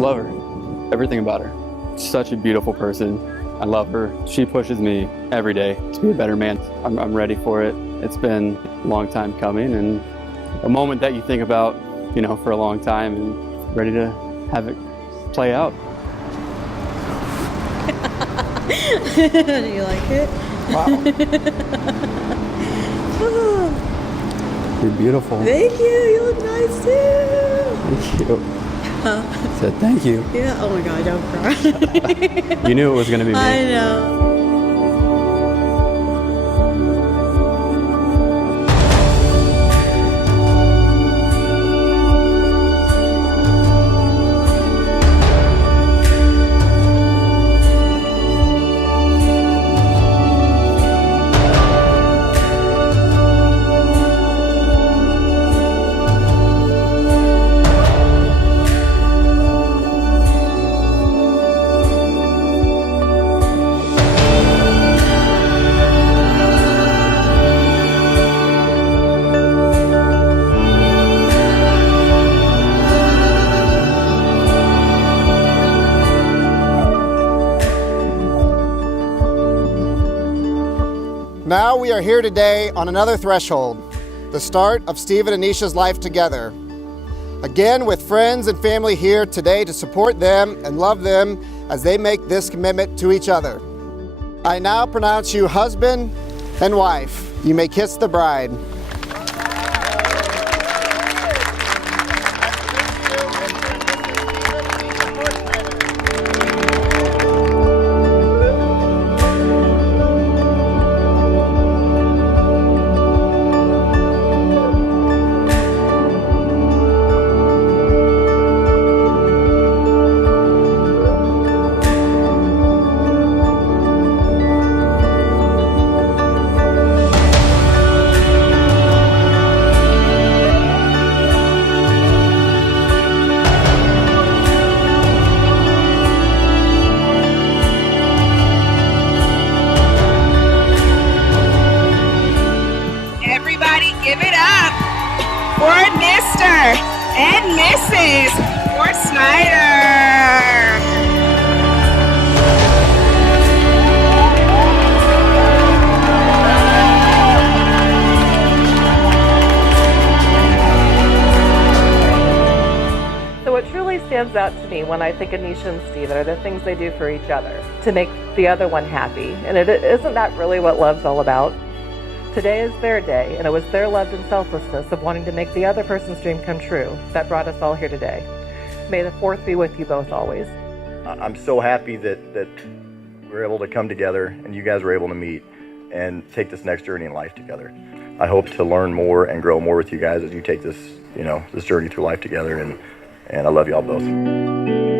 just love her. Everything about her. Such a beautiful person. I love her. She pushes me every day to be a better man. I'm ready for it. It's been a long time coming, and a moment that you think about, for a long time, and ready to have it play out. Do you like it? Wow. You're beautiful. Thank you. You look nice too. Thank you. Said thank you. Yeah. Oh my God, don't cry. You knew it was going to be me. I know. Now we are here today on another threshold, the start of Steve and Edneesha's life together. Again, with friends and family here today to support them and love them as they make this commitment to each other. I now pronounce you husband and wife. You may kiss the bride. Give it up for Mr. and Mrs. Fortschneiders. So what truly stands out to me when I think Edneesha and Steve are the things they do for each other to make the other one happy. And isn't that really what love's all about? Today is their day, and it was their love and selflessness of wanting to make the other person's dream come true that brought us all here today. May the fourth be with you both always. I'm so happy that we're able to come together and you guys were able to meet and take this next journey in life together. I hope to learn more and grow more with you guys as you take this, this journey through life together, and I love y'all both.